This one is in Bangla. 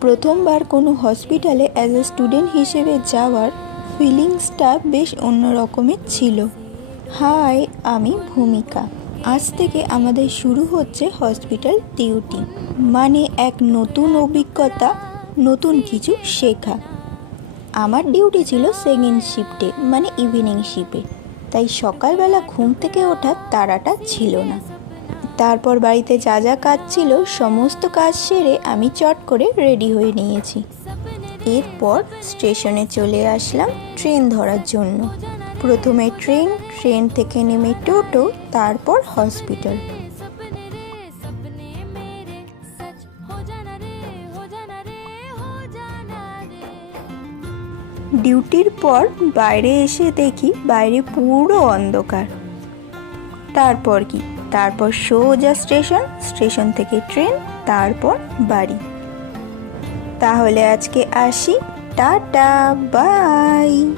প্রথমবার কোনো হসপিটালে অ্যাজ এ স্টুডেন্ট হিসেবে যাওয়ার ফিলিংসটা বেশ অন্য রকমের ছিল। হাই, আমি ভূমিকা। আজ থেকে আমাদের শুরু হচ্ছে হসপিটাল ডিউটি, মানে এক নতুন অভিজ্ঞতা, নতুন কিছু শেখা। আমার ডিউটি ছিল সেকেন্ড শিফটে, মানে ইভিনিং শিফটে, তাই সকালবেলা ঘুম থেকে ওঠার তাড়াটা ছিল না। তারপর বাড়িতে যা যা কাজ ছিল সমস্ত কাজ সেরে আমি চট করে রেডি হয়ে নিয়েছি। এরপর স্টেশনে চলে আসলাম ট্রেন ধরার জন্য। প্রথমে ট্রেন থেকে নেমে টোটো, তারপর হসপিটাল। ডিউটির পর বাইরে এসে দেখি বাইরে পুরো অন্ধকার। তারপর সোজা স্টেশন থেকে ট্রেন, তারপর বাড়ি। তাহলে আজকে আসি, টাটা, বাই।